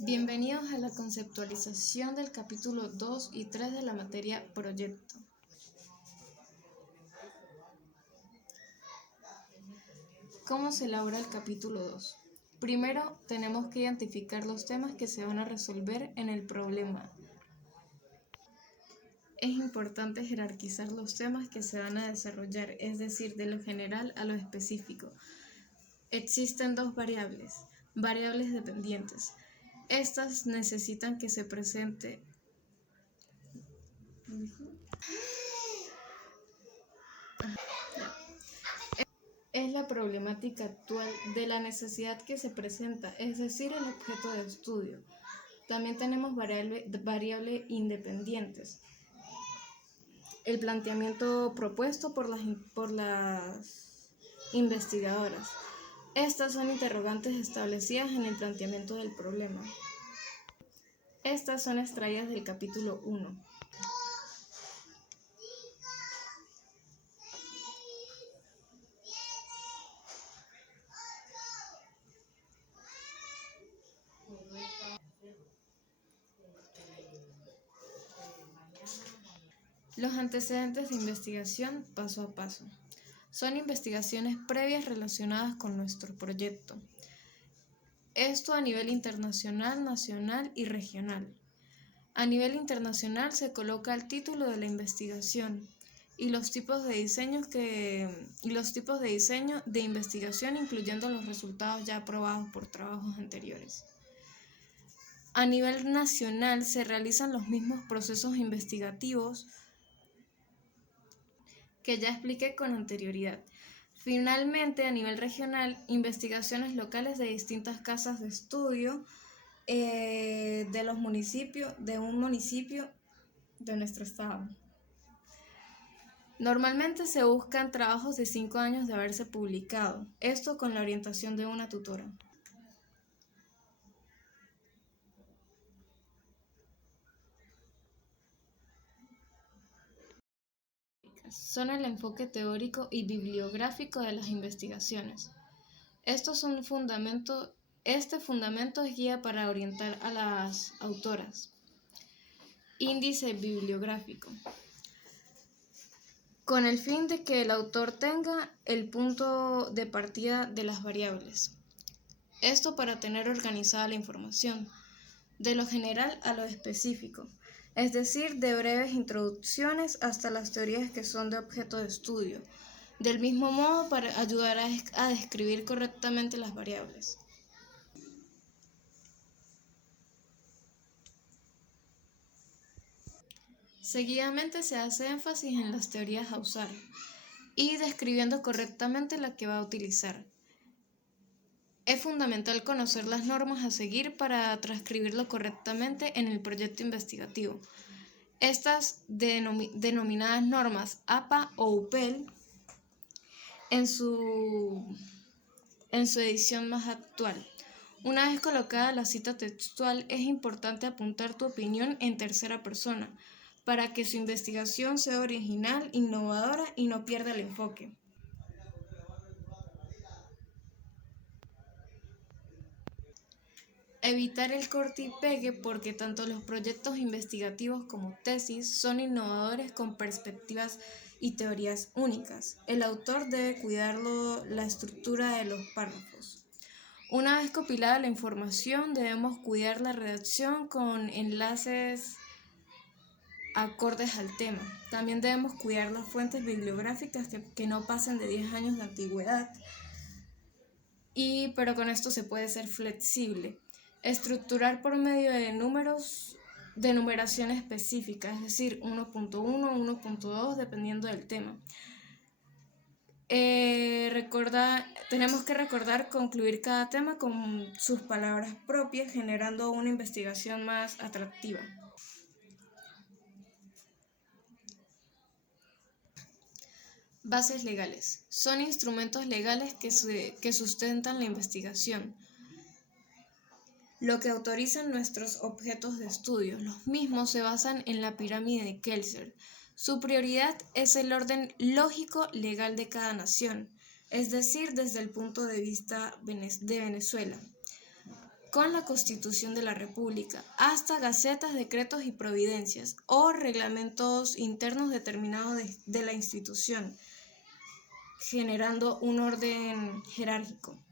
Bienvenidos a la conceptualización del capítulo 2 y 3 de la materia Proyecto. ¿Cómo se elabora el capítulo 2? Primero, tenemos que identificar los temas que se van a resolver en el problema. Es importante jerarquizar los temas que se van a desarrollar, es decir, de lo general a lo específico. Existen dos variables dependientes. Estas necesitan que se presente es la problemática actual de la necesidad que se presenta, es decir, el objeto de estudio. También tenemos variables independientes. El planteamiento propuesto por las investigadoras. Estas son interrogantes establecidas en el planteamiento del problema. Estas son extraídas del capítulo 1. Los antecedentes de investigación paso a paso. Son investigaciones previas relacionadas con nuestro proyecto. Esto a nivel internacional, nacional y regional. A nivel internacional se coloca el título de la investigación y los tipos de diseño de investigación, incluyendo los resultados ya aprobados por trabajos anteriores. A nivel nacional se realizan los mismos procesos investigativos que ya expliqué con anterioridad. Finalmente, a nivel regional, investigaciones locales de distintas casas de estudio de un municipio de nuestro estado. Normalmente se buscan trabajos de 5 años de haberse publicado, esto con la orientación de una tutora. Son el enfoque teórico y bibliográfico de las investigaciones. Este fundamento es guía para orientar a las autoras. Índice bibliográfico. Con el fin de que el autor tenga el punto de partida de las variables. Esto para tener organizada la información, de lo general a lo específico, es decir, de breves introducciones hasta las teorías que son de objeto de estudio, del mismo modo para ayudar a describir correctamente las variables. Seguidamente se hace énfasis en las teorías a usar y describiendo correctamente la que va a utilizar. Es fundamental conocer las normas a seguir para transcribirlo correctamente en el proyecto investigativo. Estas denominadas normas APA o UPEL en su edición más actual. Una vez colocada la cita textual, es importante apuntar tu opinión en tercera persona para que su investigación sea original, innovadora y no pierda el enfoque. Evitar el corte y pegue porque tanto los proyectos investigativos como tesis son innovadores con perspectivas y teorías únicas. El autor debe cuidar la estructura de los párrafos. Una vez compilada la información, debemos cuidar la redacción con enlaces acordes al tema. También debemos cuidar las fuentes bibliográficas que no pasen de 10 años de antigüedad, pero con esto se puede ser flexible. Estructurar por medio de números de numeración específica, es decir, 1.1, 1.2, dependiendo del tema. Tenemos que recordar concluir cada tema con sus palabras propias, generando una investigación más atractiva. Bases legales. Son instrumentos legales que sustentan la investigación, lo que autorizan nuestros objetos de estudio. Los mismos se basan en la pirámide de Kelser. Su prioridad es el orden lógico legal de cada nación, es decir, desde el punto de vista de Venezuela. con la Constitución de la República, hasta gacetas, decretos y providencias o reglamentos internos determinados de la institución, generando un orden jerárquico.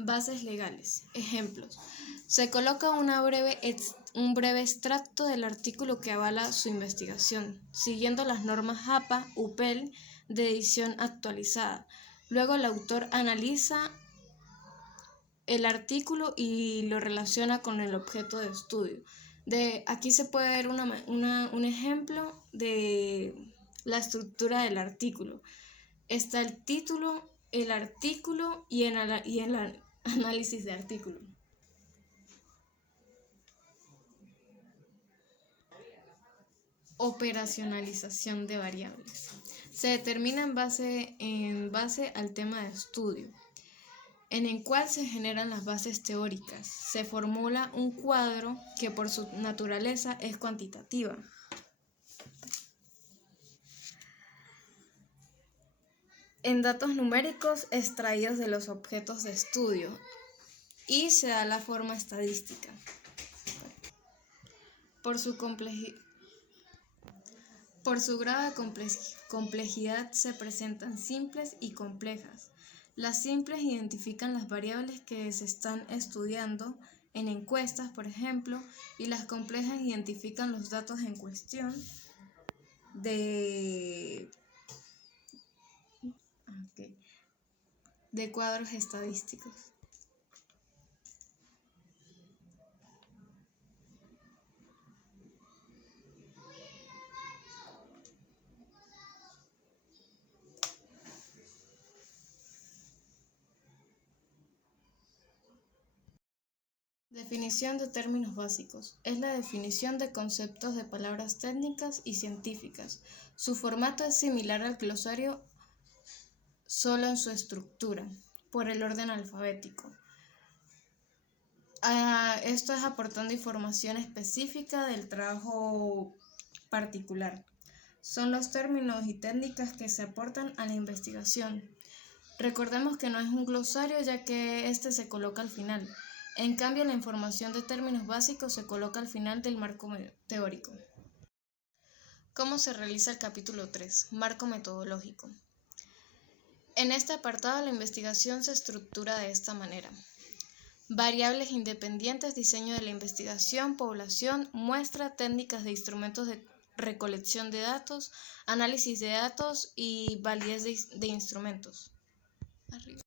Bases legales. Ejemplos. Se coloca un breve extracto del artículo que avala su investigación, siguiendo las normas APA, UPEL de edición actualizada. Luego el autor analiza el artículo y lo relaciona con el objeto de estudio. Aquí se puede ver un ejemplo de la estructura del artículo. Está el título, el artículo y el análisis de artículo. Operacionalización de variables. Se determina en base al tema de estudio, en el cual se generan las bases teóricas. Se formula un cuadro que por su naturaleza es cuantitativa. En datos numéricos extraídos de los objetos de estudio y se da la forma estadística. Por su grado de complejidad se presentan simples y complejas. Las simples identifican las variables que se están estudiando en encuestas, por ejemplo, y las complejas identifican los datos en cuestión de cuadros estadísticos. Definición de términos básicos. Es la definición de conceptos de palabras técnicas y científicas. Su formato es similar al glosario, solo en su estructura, por el orden alfabético. Esto es aportando información específica del trabajo particular. Son los términos y técnicas que se aportan a la investigación. Recordemos que no es un glosario, ya que este se coloca al final. En cambio, la información de términos básicos se coloca al final del marco teórico. ¿Cómo se realiza el capítulo 3? Marco metodológico. En este apartado, la investigación se estructura de esta manera. Variables independientes, diseño de la investigación, población, muestra, técnicas de instrumentos de recolección de datos, análisis de datos y validez de instrumentos. Arriba.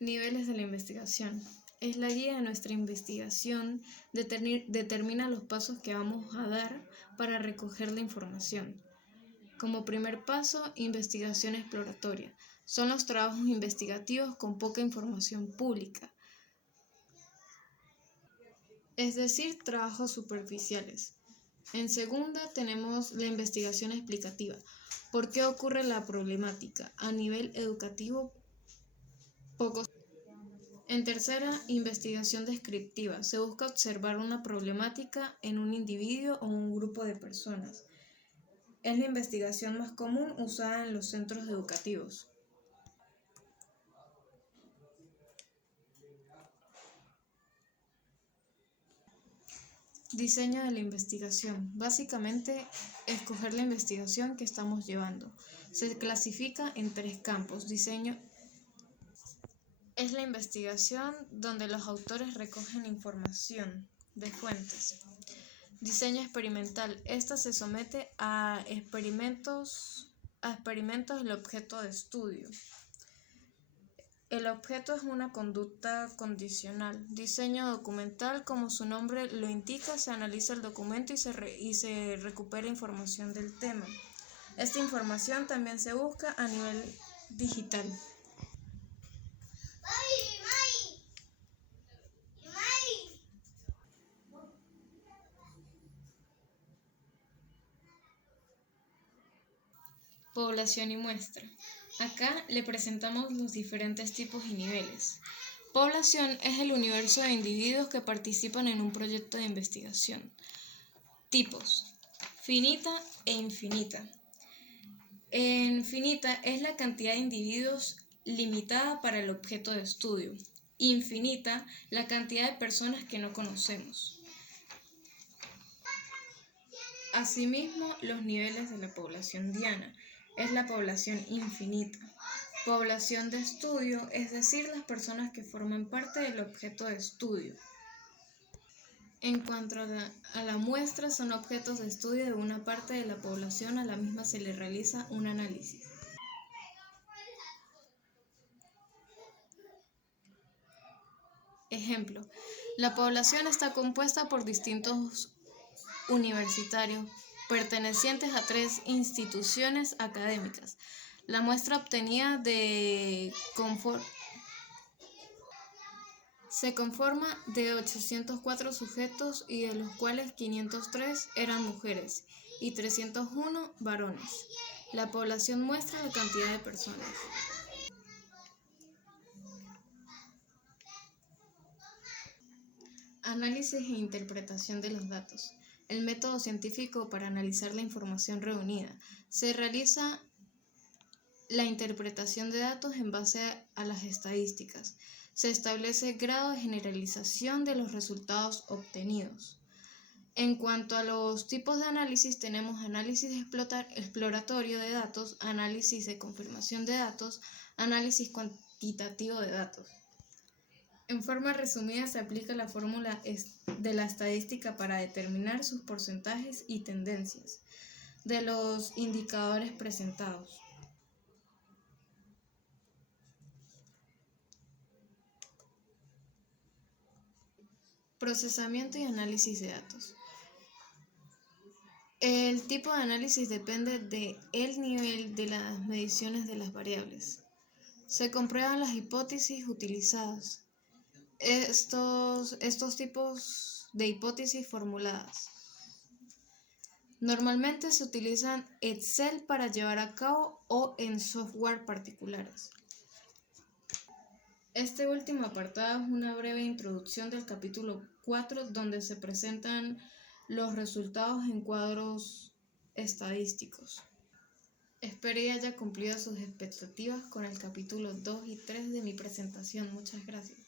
Niveles de la investigación. Es la guía de nuestra investigación, determina los pasos que vamos a dar para recoger la información. Como primer paso, investigación exploratoria. Son los trabajos investigativos con poca información pública, es decir, trabajos superficiales. En segunda tenemos la investigación explicativa. ¿Por qué ocurre la problemática? A nivel educativo, poco. En tercera, investigación descriptiva. Se busca observar una problemática en un individuo o un grupo de personas. Es la investigación más común usada en los centros educativos. Diseño de la investigación. Básicamente, escoger la investigación que estamos llevando. Se clasifica en 3 campos. Diseño es la investigación donde los autores recogen información de fuentes. Diseño experimental. Esta se somete a experimentos del objeto de estudio. El objeto es una conducta condicional. Diseño documental, como su nombre lo indica, se analiza el documento y se recupera información del tema. Esta información también se busca a nivel digital. Población y muestra. Acá le presentamos los diferentes tipos y niveles. Población es el universo de individuos que participan en un proyecto de investigación. Tipos: Finita e infinita. Finita es la cantidad de individuos limitada para el objeto de estudio. Infinita, la cantidad de personas que no conocemos. Asimismo, los niveles de la población diana es la población infinita. Población de estudio, es decir, las personas que forman parte del objeto de estudio. En cuanto a la muestra, son objetos de estudio de una parte de la población, a la misma se le realiza un análisis. Ejemplo, la población está compuesta por distintos universitarios pertenecientes a 3 instituciones académicas. La muestra obtenida se conforma de 804 sujetos y de los cuales 503 eran mujeres y 301 varones. La población muestra la cantidad de personas. Análisis e interpretación de los datos. El método científico para analizar la información reunida. Se realiza la interpretación de datos en base a las estadísticas. Se establece grado de generalización de los resultados obtenidos. En cuanto a los tipos de análisis, tenemos análisis exploratorio de datos, análisis de confirmación de datos, análisis cuantitativo de datos. En forma resumida, se aplica la fórmula de la estadística para determinar sus porcentajes y tendencias de los indicadores presentados. Procesamiento y análisis de datos. El tipo de análisis depende del nivel de las mediciones de las variables. Se comprueban las hipótesis utilizadas. Estos tipos de hipótesis formuladas. Normalmente se utilizan Excel para llevar a cabo o en software particulares. Este último apartado es una breve introducción del capítulo 4, donde se presentan los resultados en cuadros estadísticos. Espero y haya cumplido sus expectativas con el capítulo 2 y 3 de mi presentación. Muchas gracias.